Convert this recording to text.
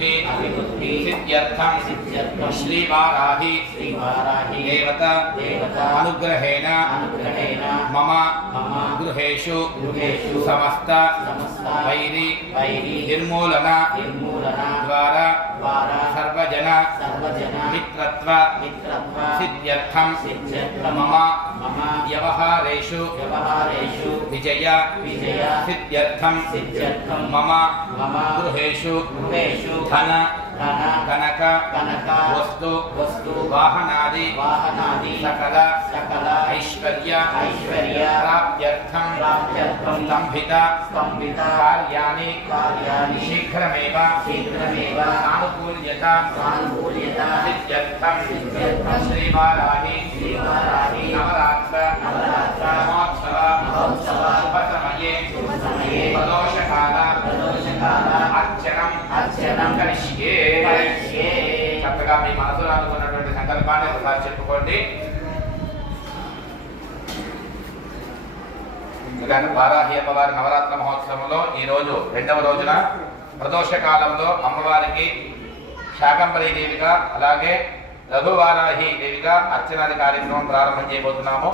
अभिवृद्धि सिद्ध्यर्थं श्रीवाराहि देवता अनुग्रहेण मम गृहेषु समस्त वैरी निर्मूलन द्वारा सर्वजन मित्रत्व सिद्ध्यर्थं मम व्यवहारेषु विजय सिद्ध्यर्थं मम गृहेषु धन कनक वस्तु वाहनादि सकल ऐश्वर्य प्राप्त्यर्थं स्तंभित कार्याणि शीघ्रमेव सानुकूल्यता सिद्ध्यर्थं श्रीवाराहि नवरात्र महोत्सव शुभसमये प्रदोषकाल अर्चनं करिष्ये చక్కగా మీ మనసులో అనుకున్నటువంటి సంకల్పాన్ని ఒకసారి చెప్పుకోండి. వారాహి అమ్మవారి నవరాత్రి మహోత్సవంలో ఈ రోజు రెండవ రోజున ప్రదోష కాలంలో అమ్మవారికి శాకంబరీ దేవిగా అలాగే రఘువారాహి దేవిగా అర్చనాది కార్యక్రమం ప్రారంభం చేయబోతున్నాము.